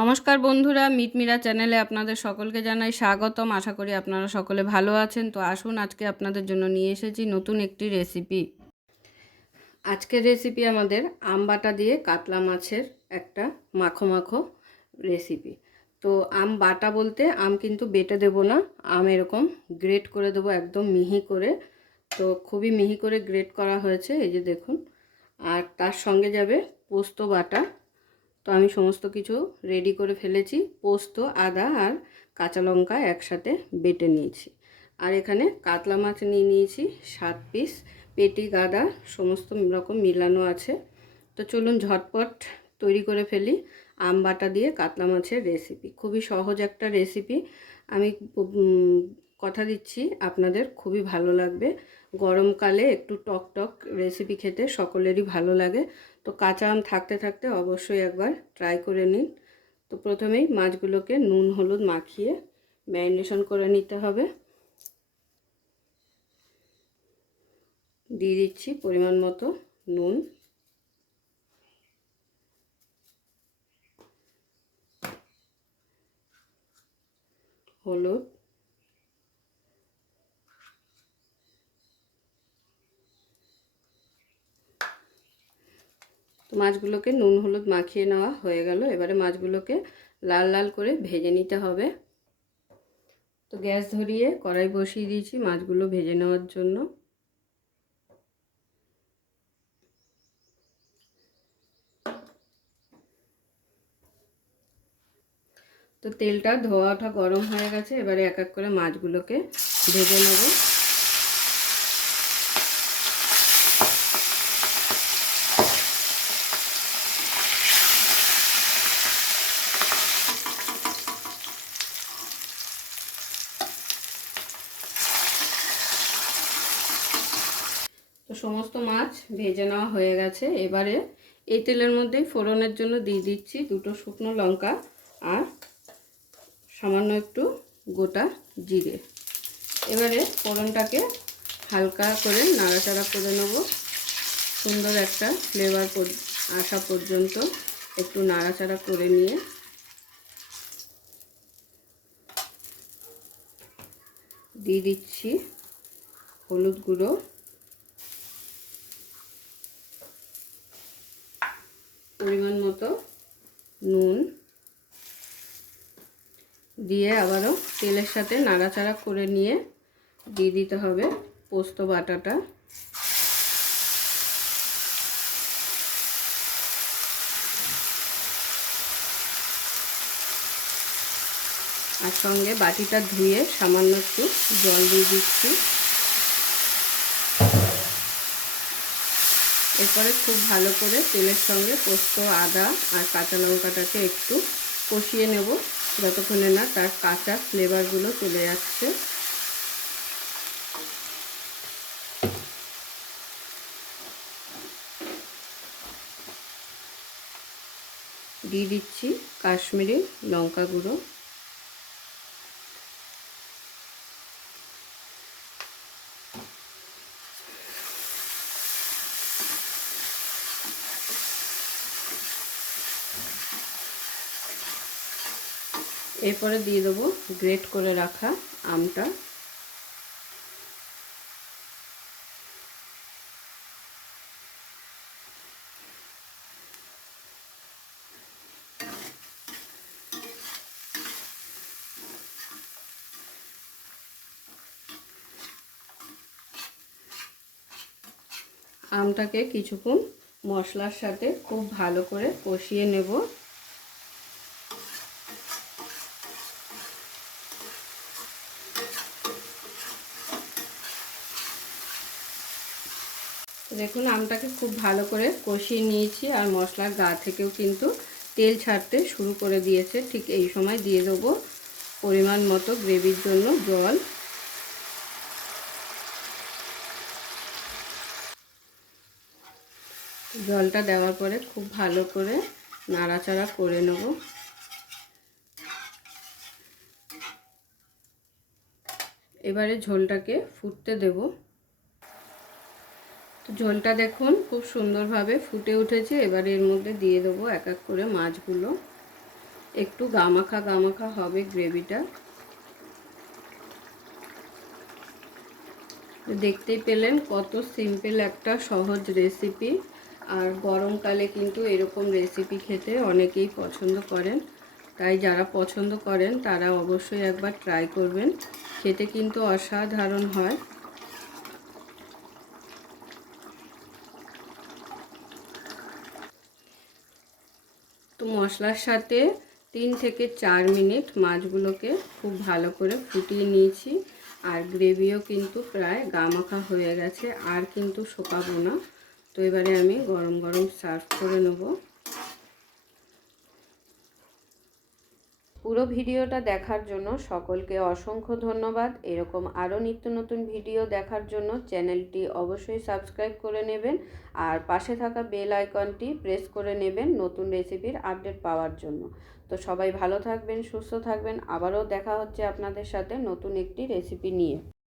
নমস্কার বন্ধুরা, মিটমিরা চ্যানেলে আপনাদের সকলকে জানাই স্বাগতম। আশা করি আপনারা সকলে ভালো আছেন। তো আসুন, আজকে আপনাদের জন্য নিয়ে এসেছি নতুন একটি রেসিপি। আজকের রেসিপি আমাদের আম বাটা দিয়ে কাতলা মাছের একটা মাখো মাখো রেসিপি। তো আম বাটা বলতে আম কিন্তু বেটে দেব না, আম এরকম গ্রেট করে দেবো একদম মিহি করে। তো খুবই মিহি করে গ্রেট করা হয়েছে, এই যে দেখুন। আর তার সঙ্গে যাবে পোস্ত বাটা। তো আমি সমস্ত কিছু রেডি করে ফেলেছি। পোস্ত, আদা আর কাঁচা লঙ্কা একসাথে বেটে নিয়েছি। আর এখানে কাতলা মাছ নিয়ে নিয়েছি 7 পিস, পেটি গাদা সমস্ত রকম মিলানো আছে। তো চলুন ঝটপট তৈরি করে ফেলি আম বাটা দিয়ে কাতলা মাছের রেসিপি। খুবই সহজ একটা রেসিপি, আমি কথা দিচ্ছি আপনাদের খুবই ভালো লাগবে। গরমকালে একটু টক টক রেসিপি খেতে সকলেরই ভালো লাগে। তো কাঁচা আম থাকতে থাকতে অবশ্যই একবার ট্রাই করে নিন। তো প্রথমেই মাছগুলোকে নুন হলুদ মাখিয়ে ম্যারিনেশন করে নিতে হবে। দিয়ে দিচ্ছি পরিমাণ মতো নুন, হলুদ, তো মাছগুলোকে নুন হলুদ মাখিয়ে নেওয়া হয়ে গেল। এবারে মাছগুলোকে লাল লাল করে ভেজে নিতে হবে। তো গ্যাস ধরিয়ে কড়াই বসিয়ে দিয়েছি মাছগুলো ভেজে নেওয়ার জন্য। তো তেলটা ধোয়া ওঠা গরম হয়ে গেছে, এবারে এক এক করে মাছগুলোকে ভেজে নেব। তো সমস্ত মাছ ভেজে নেওয়া হয়ে গেছে। এবারে এই তেলের মধ্যেই ফোড়নের জন্য দিয়ে দিচ্ছি 2টো শুকনো লঙ্কা আর সামান্য একটু গোটা জিরে। এবারে ফোড়নটাকে হালকা করে নাড়াচাড়া করে নেব। সুন্দর একটা ফ্লেভার আসা পর্যন্ত একটু নাড়াচাড়া করে নিয়ে দিয়ে দিচ্ছি হলুদ গুঁড়ো, পরিমাণ মতো নুন দিয়ে আবারও তেলের সাথে নাড়াচাড়া করে নিয়ে দিয়ে দিতে হবে পোস্ত বাটাটা। আর সঙ্গে বাটিটা ধুয়ে সামান্য একটু জল দিয়ে দিচ্ছি। এরপরে খুব ভালো করে তেলের সঙ্গে পোস্ত, আদা আর কাঁচা লঙ্কাটাকে একটু কষিয়ে নেব যতক্ষণে না তার কাঁচা ফ্লেভারগুলো চলে যাচ্ছে। দিয়ে দিচ্ছি কাশ্মীরি লঙ্কা গুঁড়ো, এরপরে দিয়ে দেবো গ্রেট করে রাখা আমটা। আমটাকে কিছুক্ষণ মশলার সাথে খুব ভালো করে কষিয়ে নেব। দেখুন আমটাকে খুব ভালো করে কষিয়ে নিয়েছি আর মশলার গা থেকেও কিন্তু তেল ছাড়তে শুরু করে দিয়েছে। ঠিক এই সময় দিয়ে দেবো পরিমাণ মতো গ্রেভির জন্য জল। জলটা দেওয়ার পরে খুব ভালো করে নাড়াচাড়া করে নেব। এবারে ঝোলটাকে ফুটতে দেব। তো ঝোলটা দেখুন খুব সুন্দরভাবে ফুটে উঠেছে। এবারে এর মধ্যে দিয়ে দেবো এক এক করে মাছগুলো। একটু গামাখা গামাখা হবে গ্রেভিটা। দেখতেই পেলেন কত সিম্পল একটা সহজ রেসিপি। আর গরমকালে কিন্তু এরকম রেসিপি খেতে অনেকেই পছন্দ করেন, তাই যারা পছন্দ করেন তারা অবশ্যই একবার ট্রাই করবেন। খেতে কিন্তু অসাধারণ হয়। তো মশলার সাথে 3 থেকে 4 মিনিট মাছগুলোকে খুব ভালো করে ফুটিয়ে নিয়েছি। আর গ্রেভিও কিন্তু প্রায় গামাখা হয়ে গেছে, আর কিন্তু শুকাবো না। তো এবারে আমি গরম গরম সার্ভ করে নেব। পুরো ভিডিওটা দেখার জন্য সকলকে অসংখ্য ধন্যবাদ। এরকম আরও নিত্য নতুন ভিডিও দেখার জন্য চ্যানেলটি অবশ্যই সাবস্ক্রাইব করে নেবেন, আর পাশে থাকা বেল আইকনটি প্রেস করে নেবেন নতুন রেসিপির আপডেট পাওয়ার জন্য। তো সবাই ভালো থাকবেন, সুস্থ থাকবেন। আবারও দেখা হচ্ছে আপনাদের সাথে নতুন একটি রেসিপি নিয়ে।